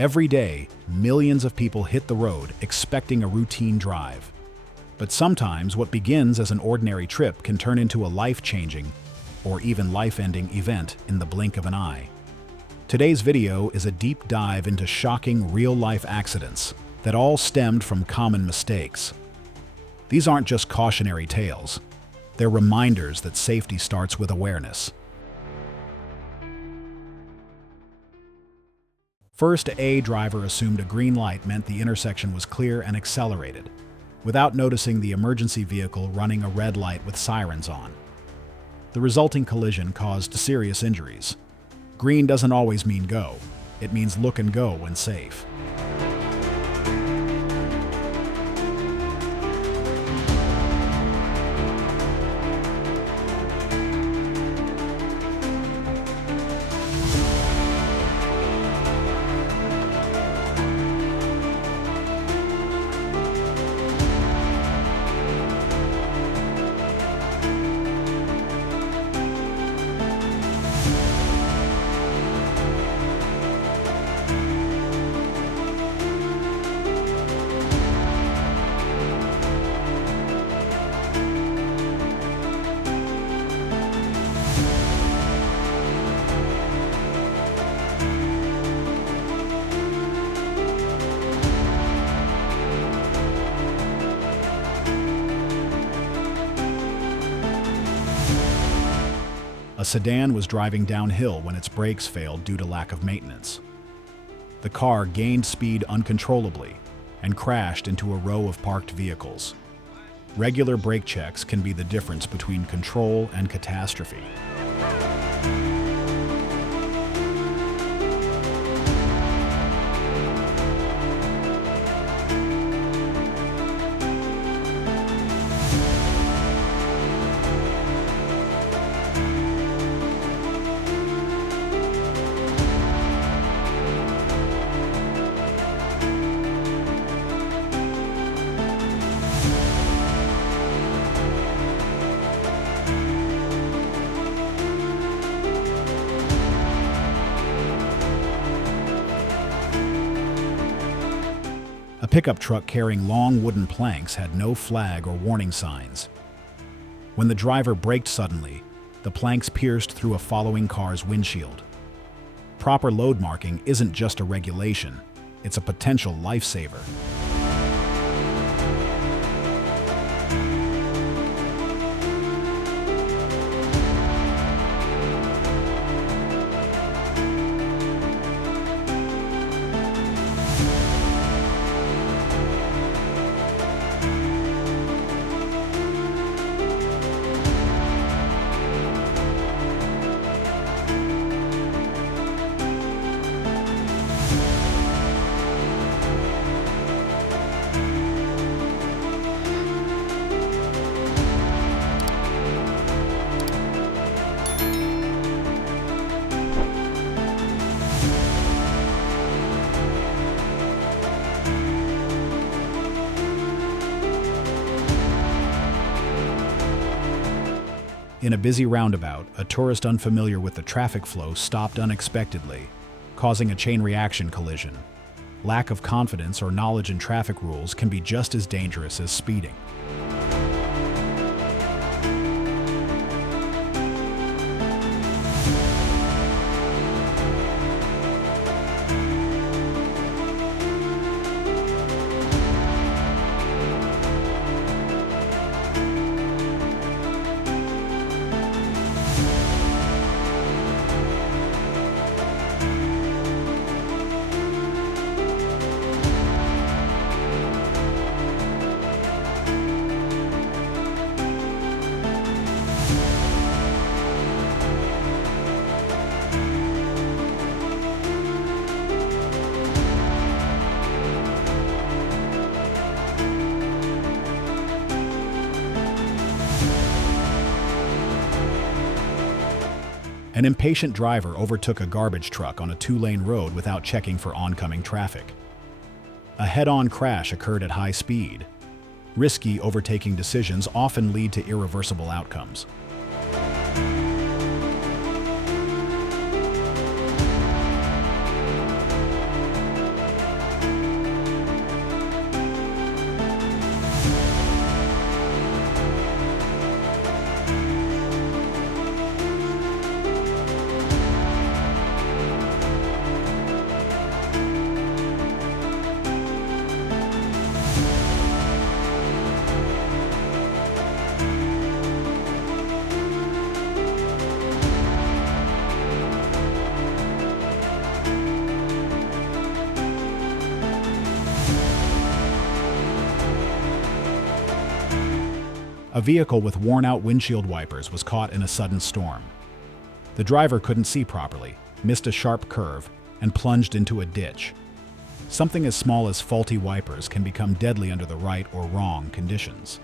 Every day, millions of people hit the road expecting a routine drive. But sometimes what begins as an ordinary trip can turn into a life-changing or even life-ending event in the blink of an eye. Today's video is a deep dive into shocking real-life accidents that all stemmed from common mistakes. These aren't just cautionary tales. They're reminders that safety starts with awareness. First, a driver assumed a green light meant the intersection was clear and accelerated, without noticing the emergency vehicle running a red light with sirens on. The resulting collision caused serious injuries. Green doesn't always mean go. It means look and go when safe. A sedan was driving downhill when its brakes failed due to lack of maintenance. The car gained speed uncontrollably and crashed into a row of parked vehicles. Regular brake checks can be the difference between control and catastrophe. A pickup truck carrying long wooden planks had no flag or warning signs. When the driver braked suddenly, the planks pierced through a following car's windshield. Proper load marking isn't just a regulation, it's a potential lifesaver. In a busy roundabout, a tourist unfamiliar with the traffic flow stopped unexpectedly, causing a chain reaction collision. Lack of confidence or knowledge in traffic rules can be just as dangerous as speeding. An impatient driver overtook a garbage truck on a two-lane road without checking for oncoming traffic. A head-on crash occurred at high speed. Risky overtaking decisions often lead to irreversible outcomes. A vehicle with worn-out windshield wipers was caught in a sudden storm. The driver couldn't see properly, missed a sharp curve, and plunged into a ditch. Something as small as faulty wipers can become deadly under the right or wrong conditions.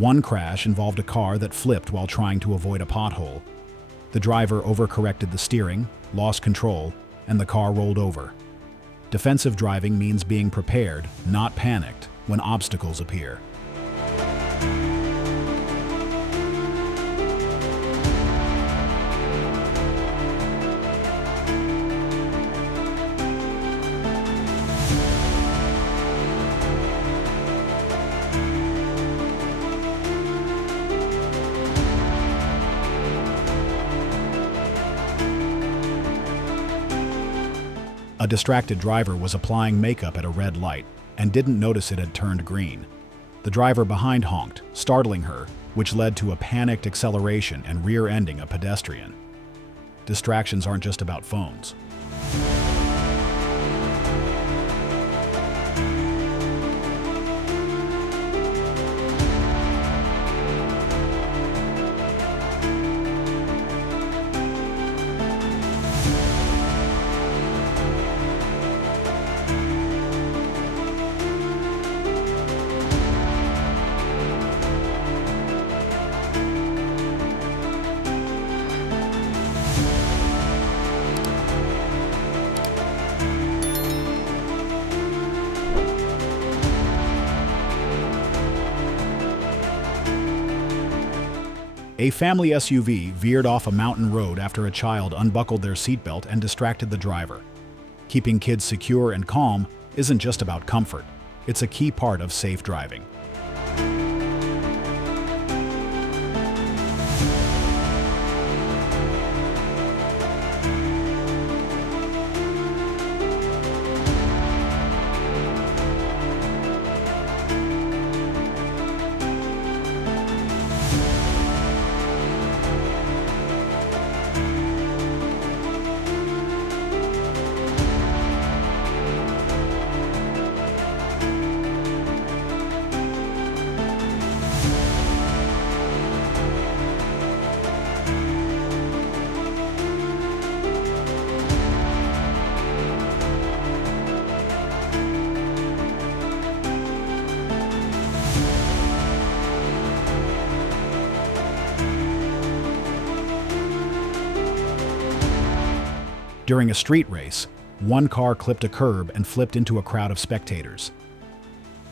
One crash involved a car that flipped while trying to avoid a pothole. The driver overcorrected the steering, lost control, and the car rolled over. Defensive driving means being prepared, not panicked, when obstacles appear. A distracted driver was applying makeup at a red light and didn't notice it had turned green. The driver behind honked, startling her, which led to a panicked acceleration and rear-ending a pedestrian. Distractions aren't just about phones. A family SUV veered off a mountain road after a child unbuckled their seatbelt and distracted the driver. Keeping kids secure and calm isn't just about comfort, it's a key part of safe driving. During a street race, one car clipped a curb and flipped into a crowd of spectators.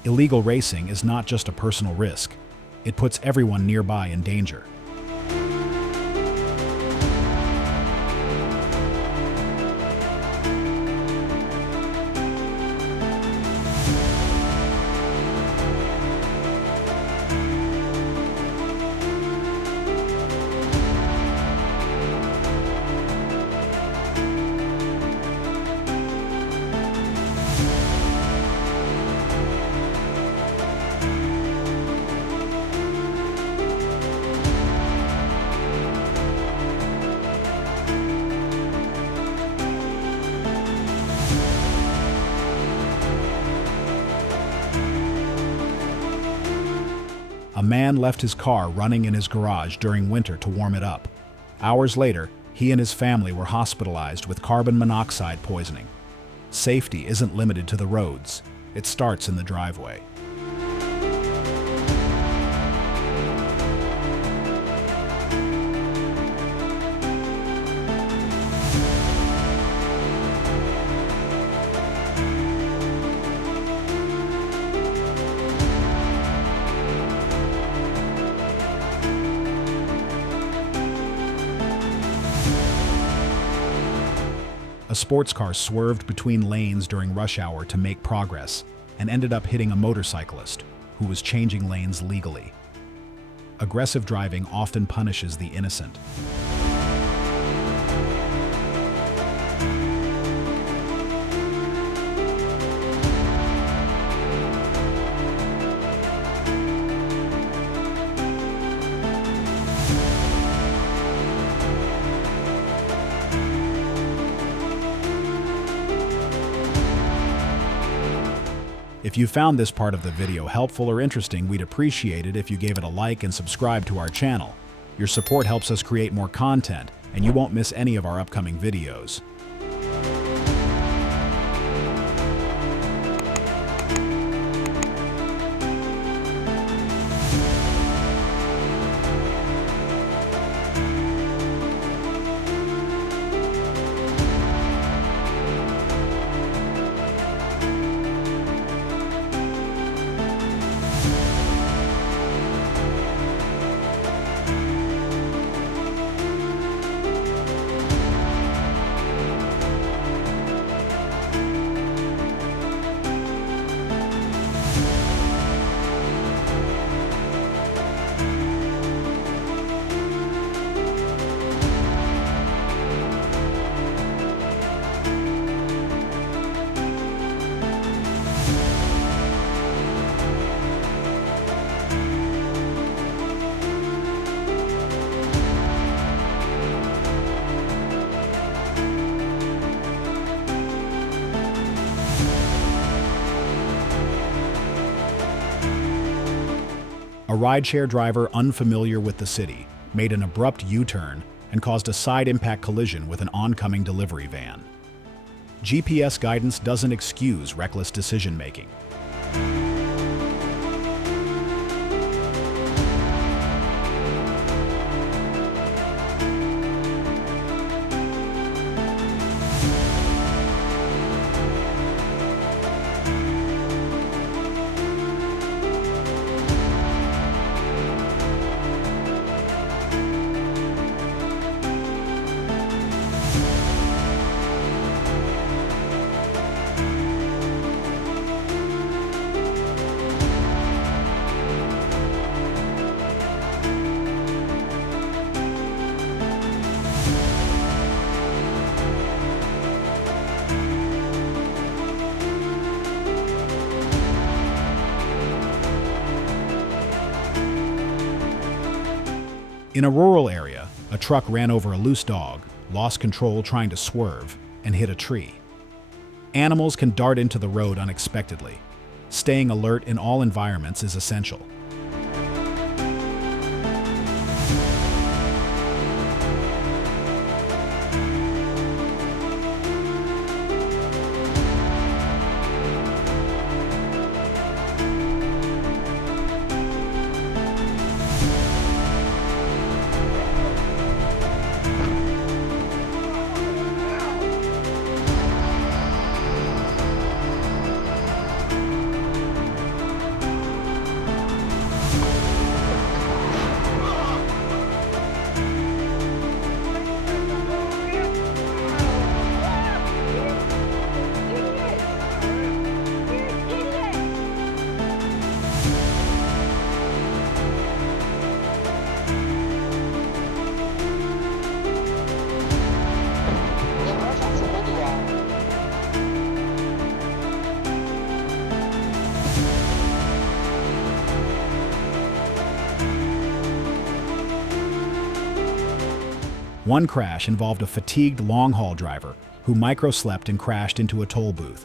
Illegal racing is not just a personal risk, it puts everyone nearby in danger. A man left his car running in his garage during winter to warm it up. Hours later, he and his family were hospitalized with carbon monoxide poisoning. Safety isn't limited to the roads. It starts in the driveway. A sports car swerved between lanes during rush hour to make progress and ended up hitting a motorcyclist who was changing lanes legally. Aggressive driving often punishes the innocent. If you found this part of the video helpful or interesting, we'd appreciate it if you gave it a like and subscribe to our channel. Your support helps us create more content, and you won't miss any of our upcoming videos. A rideshare driver unfamiliar with the city made an abrupt U-turn and caused a side impact collision with an oncoming delivery van. GPS guidance doesn't excuse reckless decision-making. In a rural area, a truck ran over a loose dog, lost control trying to swerve, and hit a tree. Animals can dart into the road unexpectedly. Staying alert in all environments is essential. One crash involved a fatigued long-haul driver who microslept and crashed into a toll booth.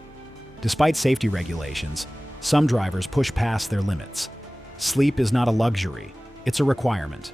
Despite safety regulations, some drivers push past their limits. Sleep is not a luxury, it's a requirement.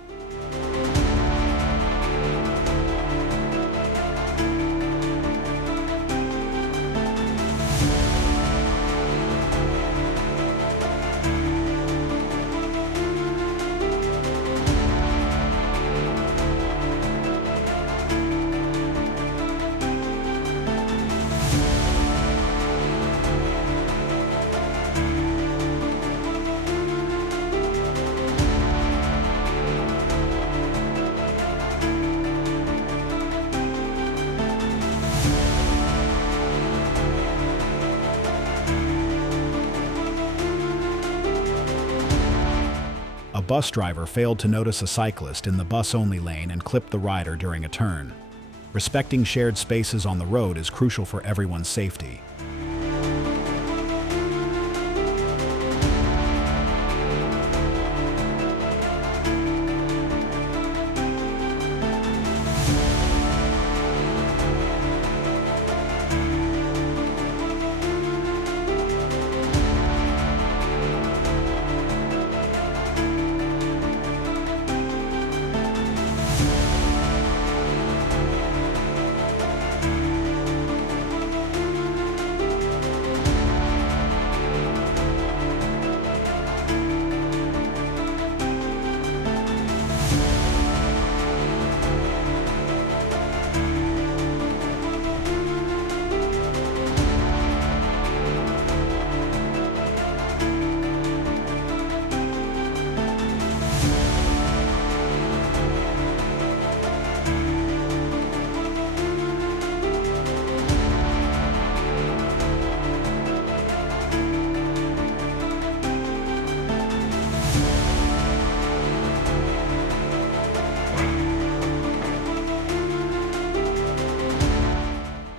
bus driver failed to notice a cyclist in the bus-only lane and clipped the rider during a turn. Respecting shared spaces on the road is crucial for everyone's safety.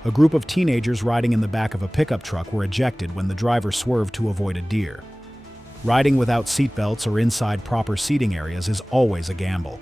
A group of teenagers riding in the back of a pickup truck were ejected when the driver swerved to avoid a deer. Riding without seatbelts or inside proper seating areas is always a gamble.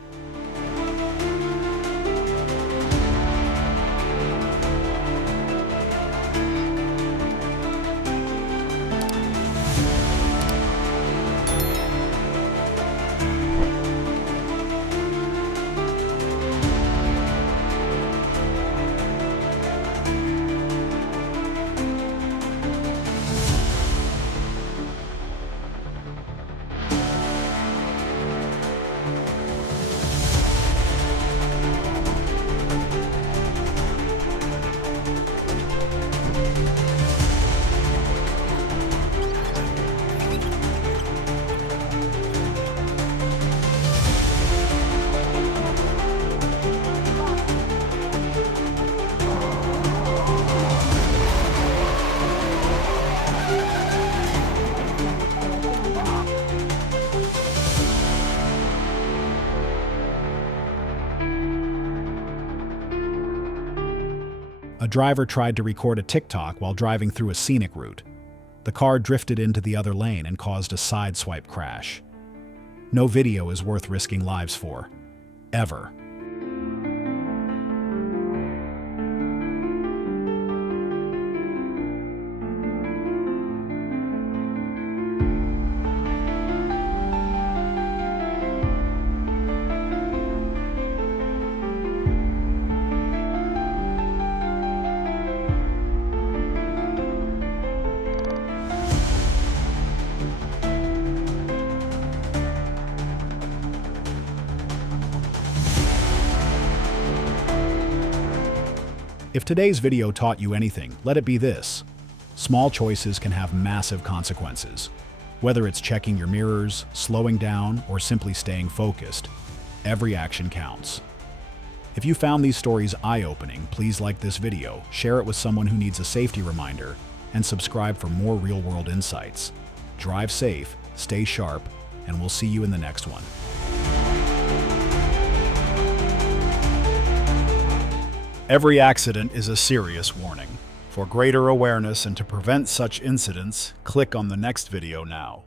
A driver tried to record a TikTok while driving through a scenic route. The car drifted into the other lane and caused a sideswipe crash. No video is worth risking lives for, ever. If today's video taught you anything, let it be this. Small choices can have massive consequences. Whether it's checking your mirrors, slowing down, or simply staying focused, every action counts. If you found these stories eye-opening, please like this video, share it with someone who needs a safety reminder, and subscribe for more real-world insights. Drive safe, stay sharp, and we'll see you in the next one. Every accident is a serious warning. For greater awareness and to prevent such incidents, click on the next video now.